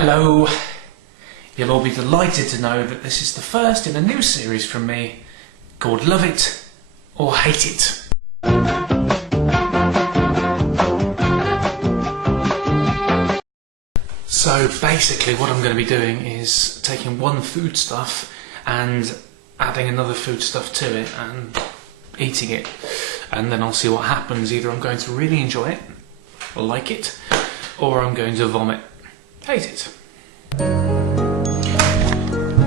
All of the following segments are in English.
Hello! You'll all be delighted to know that this is the first in a new series from me called Love It or Hate It. So basically what I'm going to be doing is taking one foodstuff and adding another foodstuff to it and eating it, and then I'll see what happens. Either I'm going to really enjoy it, like it, or I'm going to vomit, hate it.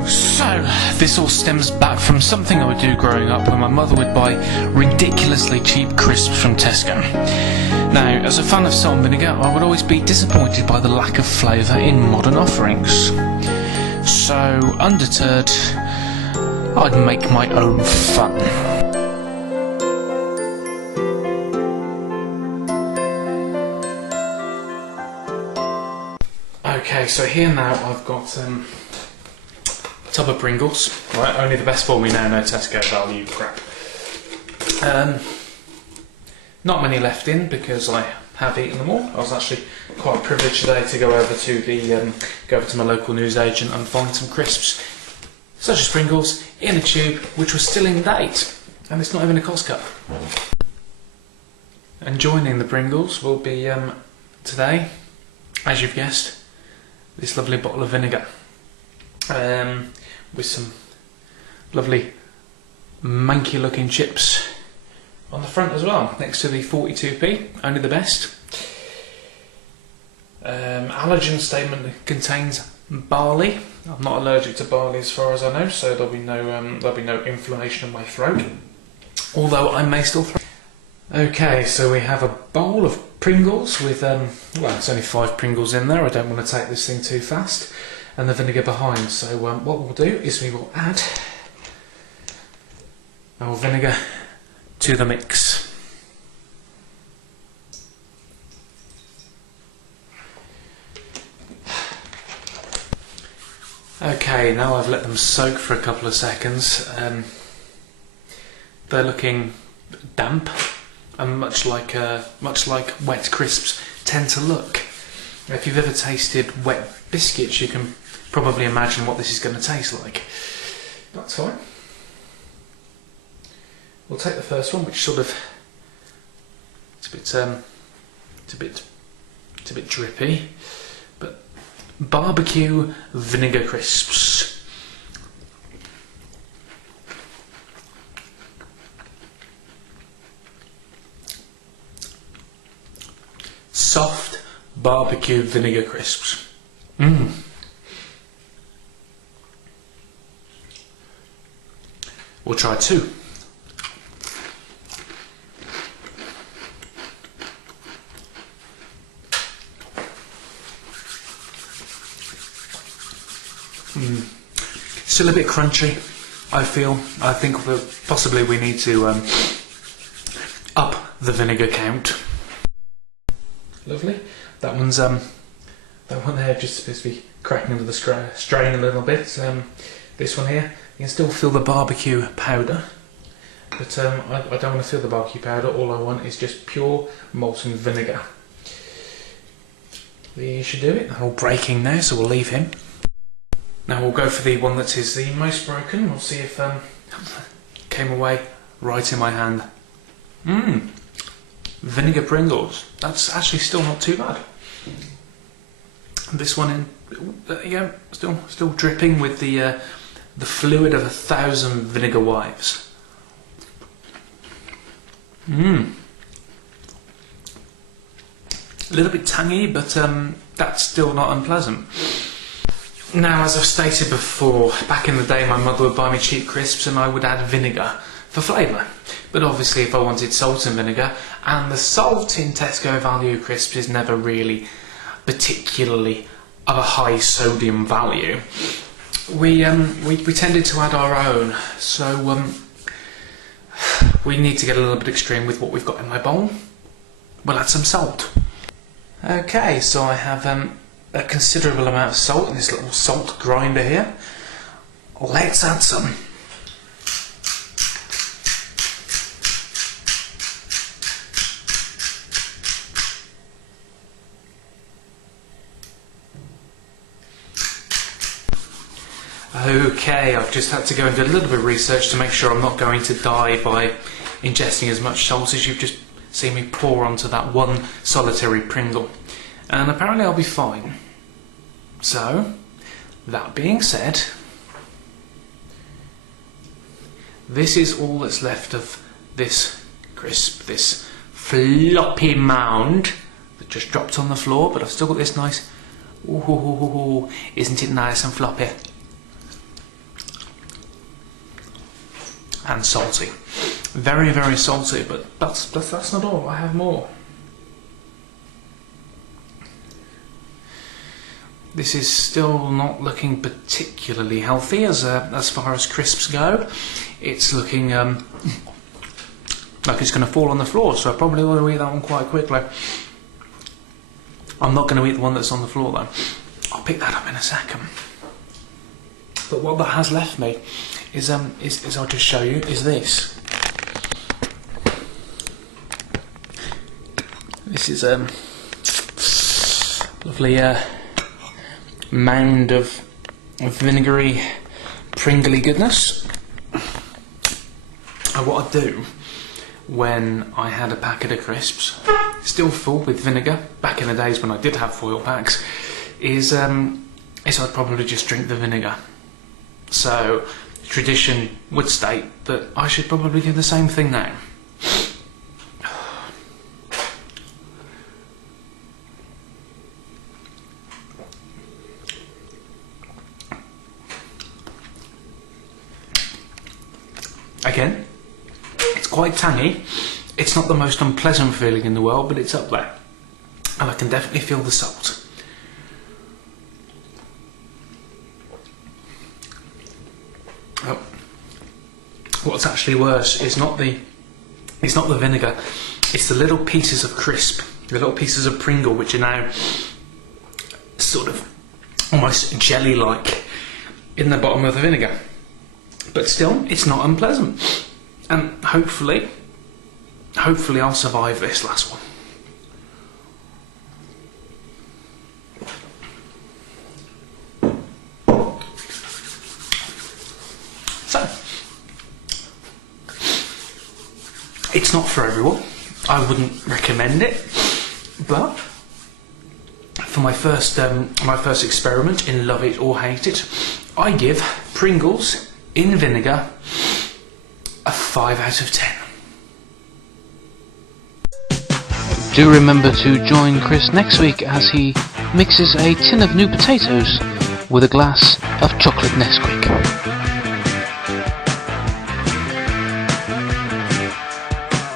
So, this all stems back from something I would do growing up when my mother would buy ridiculously cheap crisps from Tesco. Now, as a fan of salt and vinegar, I would always be disappointed by the lack of flavour in modern offerings. So, undeterred, I'd make my own fun. Okay, so here now I've got a tub of Pringles, right, only the best for me now, no Tesco value crap. Not many left in because I have eaten them all. I was actually quite privileged today to go over to my local newsagent and find some crisps, such as Pringles, in a tube which was still in date, and it's not even a cost cut. And joining the Pringles will be today, as you've guessed, this lovely bottle of vinegar, with some lovely manky looking chips on the front as well, next to the 42p, only the best. Allergen statement contains barley. I'm not allergic to barley as far as I know, so there'll be no inflammation in my throat, although I may still throw. Okay, so we have a bowl of Pringles with, well, it's only 5 Pringles in there, I don't want to take this thing too fast, and the vinegar behind. So what we'll do is we will add our vinegar to the mix. Okay, now I've let them soak for a couple of seconds. They're looking damp, and much like wet crisps tend to look. If you've ever tasted wet biscuits, you can probably imagine what this is going to taste like. That's fine. We'll take the first one, which sort of it's a bit drippy, but barbecue vinegar crisps. Soft barbecue vinegar crisps. We'll try 2. Still a bit crunchy, I feel. I think possibly we need to up the vinegar count. Lovely. That one there just supposed to be cracking under the strain a little bit. This one here, you can still feel the barbecue powder, but I don't want to feel the barbecue powder. All I want is just pure molten vinegar. We should do it. They're all breaking now, so we'll leave him. Now we'll go for the one that is the most broken. We'll see if came away right in my hand. Vinegar Pringles. That's actually still not too bad. This one yeah, still dripping with the fluid of 1,000 vinegar wives. A little bit tangy, but that's still not unpleasant. Now, as I've stated before, back in the day my mother would buy me cheap crisps and I would add vinegar for flavour. But obviously if I wanted salt and vinegar, and the salt in Tesco value crisps is never really particularly of a high sodium value, we tended to add our own. So we need to get a little bit extreme with what we've got in my bowl. We'll add some salt. Okay, so I have a considerable amount of salt in this little salt grinder here. Let's add some. Okay, I've just had to go and do a little bit of research to make sure I'm not going to die by ingesting as much salt as you've just seen me pour onto that one solitary Pringle. And apparently I'll be fine. So, that being said, this is all that's left of this crisp, this floppy mound that just dropped on the floor, but I've still got this nice, ooh, isn't it nice and floppy? And salty. Very, very salty, but that's not all. I have more. This is still not looking particularly healthy as far as crisps go. It's looking like it's going to fall on the floor, so I probably ought to eat that one quite quickly. I'm not going to eat the one that's on the floor though. I'll pick that up in a second. But what that has left me is I'll just show you, is this. This is lovely mound of vinegary, pringly goodness. And what I'd do when I had a packet of crisps, still full with vinegar, back in the days when I did have foil packs, is I'd probably just drink the vinegar. So tradition would state that I should probably do the same thing now. Again, it's quite tangy. It's not the most unpleasant feeling in the world, but it's up there. And I can definitely feel the salt. Oh. What's actually worse is not the vinegar, it's the little pieces of crisp, the little pieces of Pringle, which are now sort of almost jelly-like in the bottom of the vinegar. But still, it's not unpleasant. And hopefully I'll survive this last one. So, it's not for everyone. I wouldn't recommend it, but for my first experiment in love it or hate it, I give Pringles in vinegar a 5 out of 10. Do remember to join Chris next week as he mixes a tin of new potatoes with a glass of chocolate Nesquik.